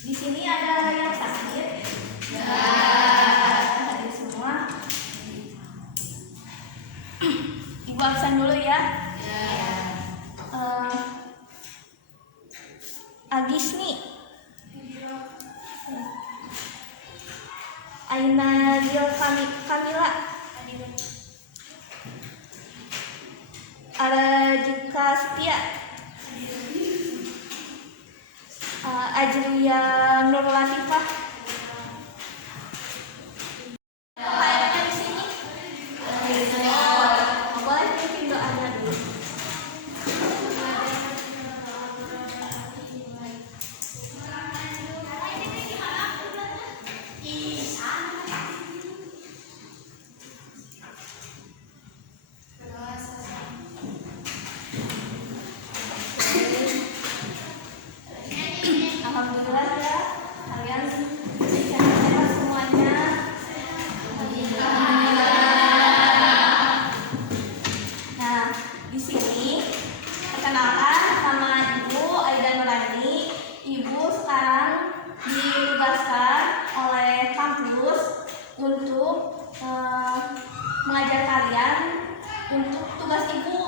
Di sini ada yang sakit? Ya. Hadir semua. Ibu absen dulu ya. Ya. Agisni. Aina Dio Kamila. Arajika Setia. Ajriya Nur Latifah. Apa yang ada di sini? Boleh bikin doanya dulu. Alhamdulillah ya, kalian sehat semuanya. Nah, di sini perkenalkan nama Ibu Aida Nurani. Ibu sekarang ditugaskan oleh kampus untuk mengajar kalian untuk tugas Ibu,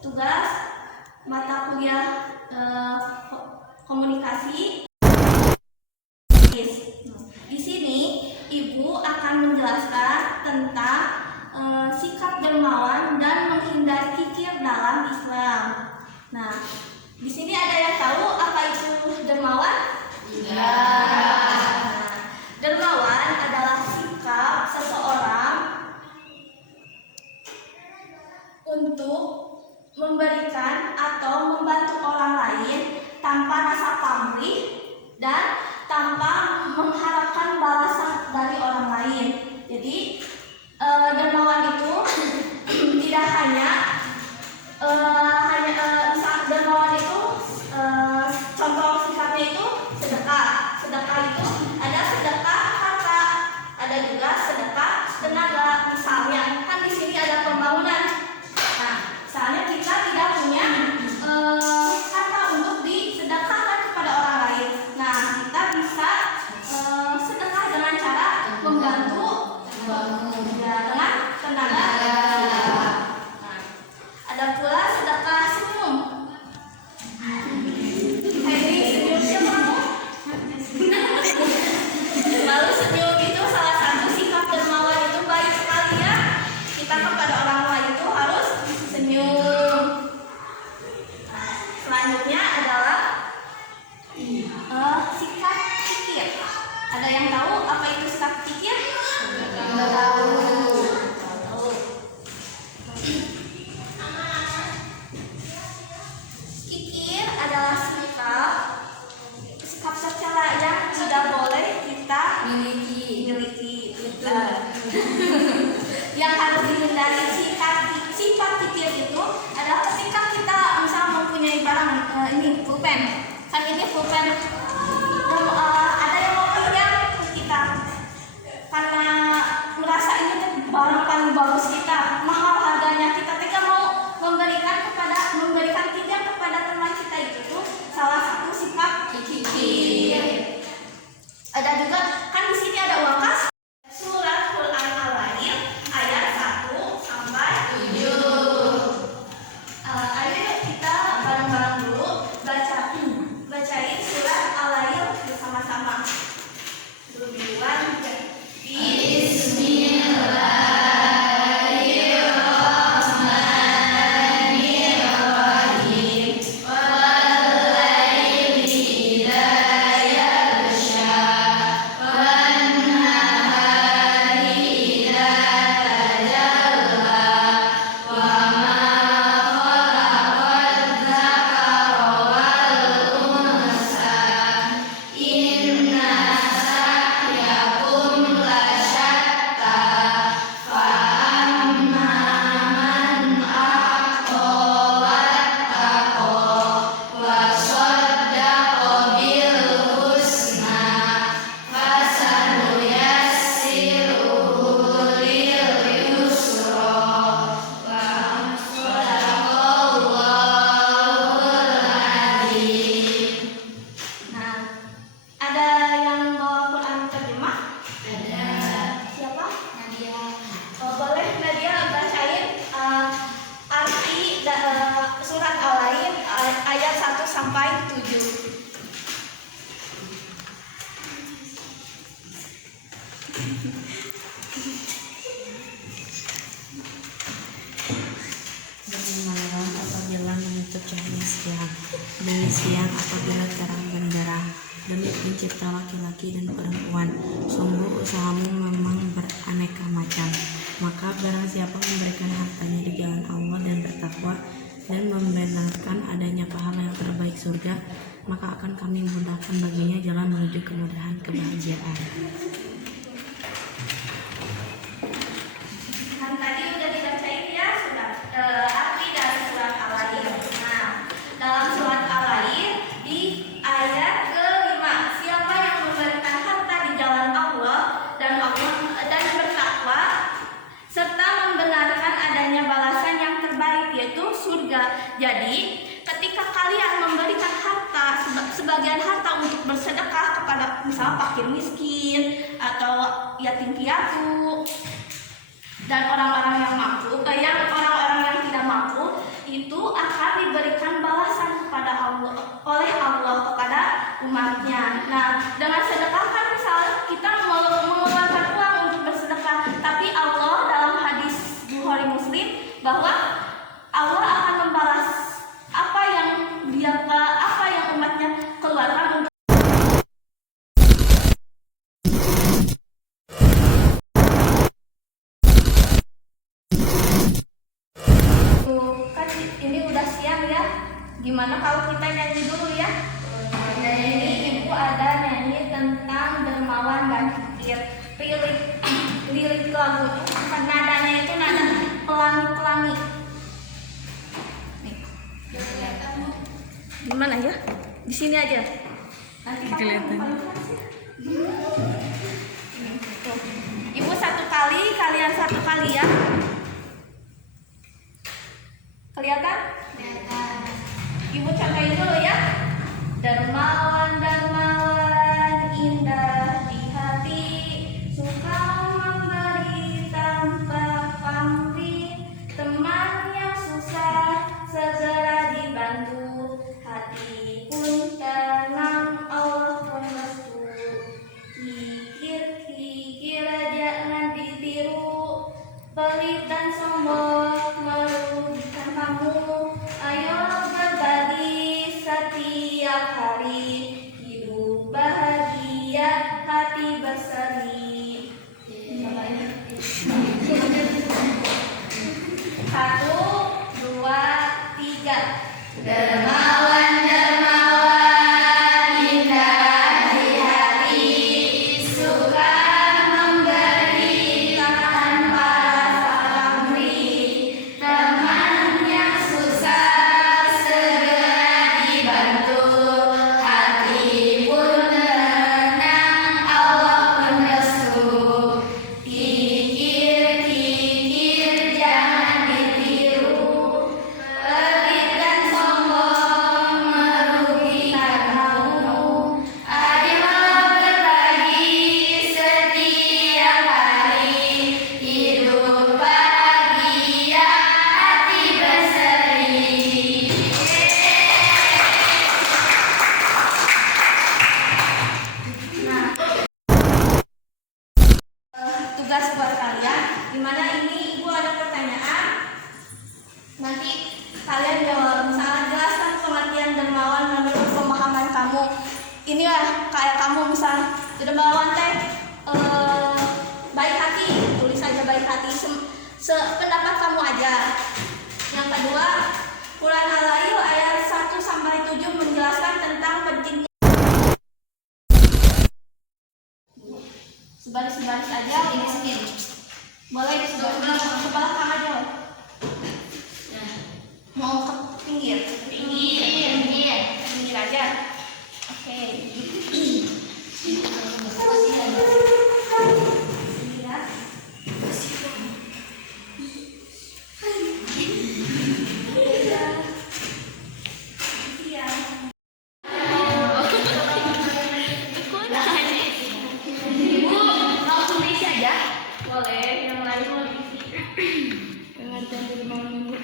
tugas mata kuliah komunikasi. Di sini Ibu akan menjelaskan tentang sikap dermawan dan menghindari kikir dalam Islam. Nah, di sini ada yang tahu apa itu dermawan? Iya. Nah, dermawan adalah sikap seseorang untuk memberikan atau membantu orang lain tanpa rasa pamrih dan tanpa mengharapkan balasan dari orang lain. Jadi dermawan itu tidak hanya dermawan itu contoh sikapnya itu sedekah. Sedekah itu ada sedekah harta, ada juga sedekah tenaga. Misalnya kan di sini ada pembangunan. Nah, misalnya kita tidak punya harta untuk disedekahkan kepada orang lain. Nah, kita bisa sedekah dengan cara membantu ya, dengan tenaga. Nah, ada pula sedekah senyum. Hei, senyum siapa kamu? Lalu senyum itu salah satu sikap dermawan itu baik sekali ya. Kita kepada orang lain itu harus senyum. Selanjutnya adalah sikap kikir. Ada yang tahu apa itu sikap kikir? Tidak tahu. Kikir adalah sikap tercela yang tidak boleh kita miliki. Yang harus dihindari sifat kikir itu adalah ketika kita misalnya mempunyai barang ini pulpen, kan ini pulpen ada yang mau pinjam ke kita karena merasa ini tuh barang paling bagus kita, mahal harganya, kita tidak mau memberikan pinjam kepada teman kita. Itu tuh salah satu sifat kikir. Ada juga kan di sini ada uang kas. Surat Quran Al-Lail ayat 1 sampai 7. Ayo kita bareng-bareng dulu bacain surat sampai 7. Malam apabila menutup cahaya siang, demi siang apabila terang benderang, demi pencipta laki-laki dan perempuan. Sungguh usahamu memang beraneka macam. Maka barang siapa memberikan hartanya di jalan Allah dan bertakwa dan membenarkan adanya pahala yang terbaik surga, maka akan kami mudahkan baginya jalan menuju kemudahan kebahagiaan. Kan tadi udah dibacain ya surat arti dari surat Al-Ain. Nah, dalam surat Al-Ain di ayat ke-5, siapa yang memberikan harta di jalan Allah dan bertakwa serta membenarkan adanya balasan yang terbaik yaitu surga. Jadi, ketika kalian memberikan harta, sebagian harta untuk bersedekah kepada misalnya fakir miskin atau yatim piatu dan orang-orang yang mampu, orang-orang yang tidak mampu, itu akan diberikan balasan kepada Allah oleh Allah kepada umatnya. Nah, dengan sedekah kan misalnya kita mengeluarkan uang untuk bersedekah, tapi Allah dalam hadis Bukhari Muslim bahwa Allah akan membalas apa yang umatnya keluarkan untuk kan ini udah siang ya. Gimana kalau kita nyanyi dulu ya? Ini ibu ada nyanyi tentang dermawan dan kikir. Lirik lagu nadanya itu nada pelangi-pelangi. Nih. Gimana ya? Di sini aja. Nanti kelihatan. Ibu satu kali, kalian satu kali ya. Kelihatan? Kelihatan. Ibu contohin dulu ya. Dermawan, dermawan, indah di hati, suka memberi tanpa pamrih, teman yang susah segera dibantu, hati pun tenang Allah pun restu. Kikir-kikir jangan ditiru, pelit dan sombong merugikan kamu. Ayo berbagi setiap hari, hidup bahagia, hati berseri. 1, 2, 3. Dermawan, dermawan, indah di hati, suka memberi tanpa pamrih, teman yang susah segera dibantu, hati pun tenang Allah pun restu. Kikir-kikir jangan ditiru, pelit dan sombong merugikan kamu. Ayo berbagi setiap hari, hidup bahagia, hati berseri. Nah, tugas buat kalian, dimana ini ibu ada pertanyaan, nanti kalian jawab. Misalnya jelaskan pengertian dermawan menurut pemahaman kamu. Ini ya kayak kamu misalnya dermawan teh baik hati, tulis aja baik hati, sependapat kamu aja. Yang kedua, Quran Al-Ain ayat 1-7 menjelaskan tentang pentingnya. Sebaris-sebaris aja ini sendiri. Boleh disebaris ke belakang aja. Mau ke pinggir? Pinggir aja. Oke. Ibu mau tulis aja? Boleh, yang lain mau diisi. Pengertian dari Bang Minggu.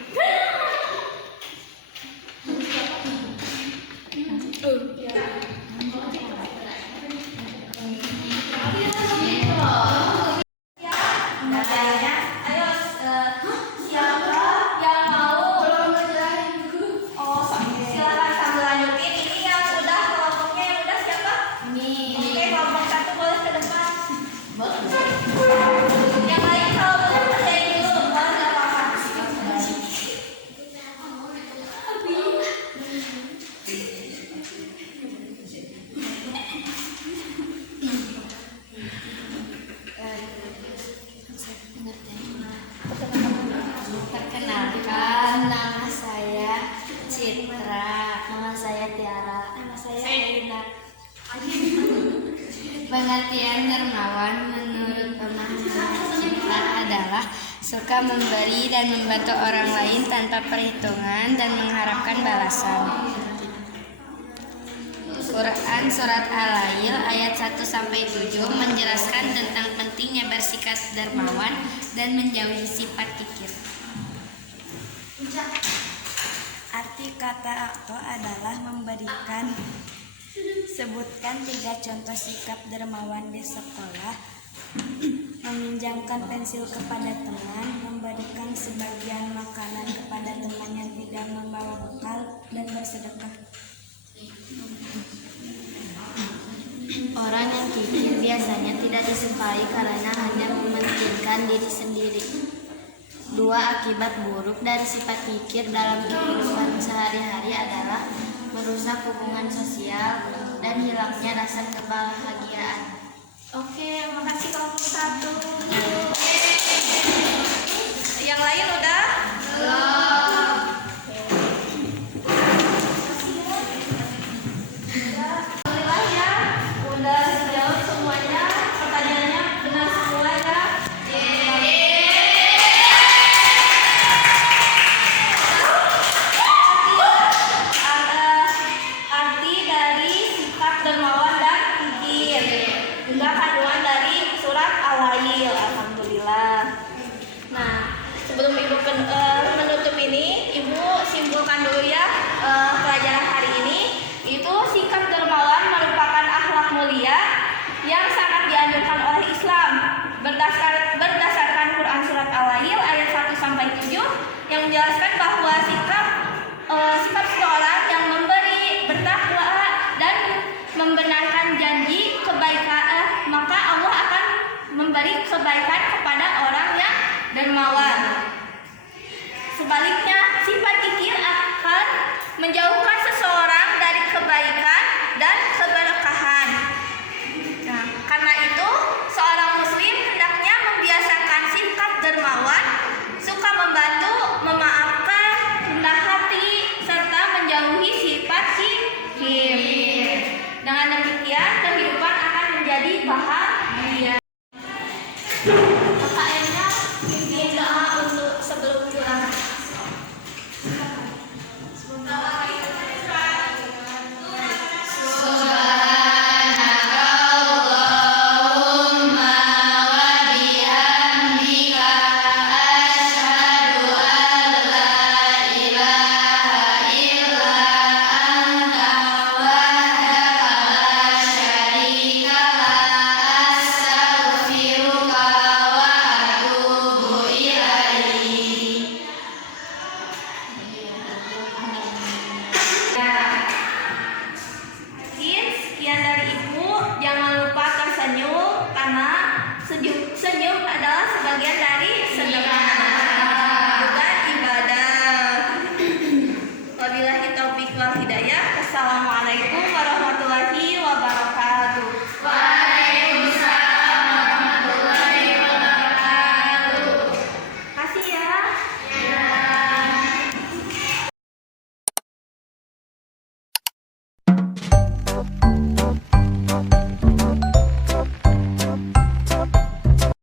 Pengertian dermawan menurut pemahaman kita adalah suka memberi dan membantu orang lain tanpa perhitungan dan mengharapkan balasan. Quran Surat Al-Lail ayat 1-7 menjelaskan tentang pentingnya bersikap dermawan dan menjauhi sifat kikir. Arti kata akto adalah memberikan. Sebutkan 3 contoh sikap dermawan di sekolah. Meminjamkan pensil kepada teman, memberikan sebagian makanan kepada teman yang tidak membawa bekal, dan bersedekah. Orang yang kikir biasanya tidak disukai karena hanya mementingkan diri sendiri. 2 akibat buruk dari sifat kikir dalam kehidupan sehari-hari adalah merusak hubungan sosial dan hilangnya rasa kebahagiaan. Oke, makasih kelompok 1. Yang lain udah? Alhamdulillah ya, udah jawab semuanya. Pertanyaannya benar semua ya. Arti dari sifat dermawan dan kikir. Juga kandungan dari surat Al-Lail. Alhamdulillah. Nah, sebelum Ibu menutup ini, Ibu simpulkan dulu ya pelajaran hari ini. Itu sikap dermawan merupakan akhlak mulia yang sangat dianjurkan oleh Islam. Berdasarkan Quran Surat Al-Lail ayat 1-7 yang menjelaskan bahwa sikap seseorang yang memberi, bertakwa, dan membenarkan janji kebaikan, maka Allah akan memberi kebaikan kepada orang yang dermawan. Sebaliknya, sifat kikir akan menjauhkan seseorang dari kebaikan dan keberkahan. Nah, karena itu, seorang muslim hendaknya membiasakan sikap dermawan, suka membantu, memaafkan, rendah hati, serta menjauhi sifat kikir. Dengan demikian, kehidupan akan menjadi bahagia.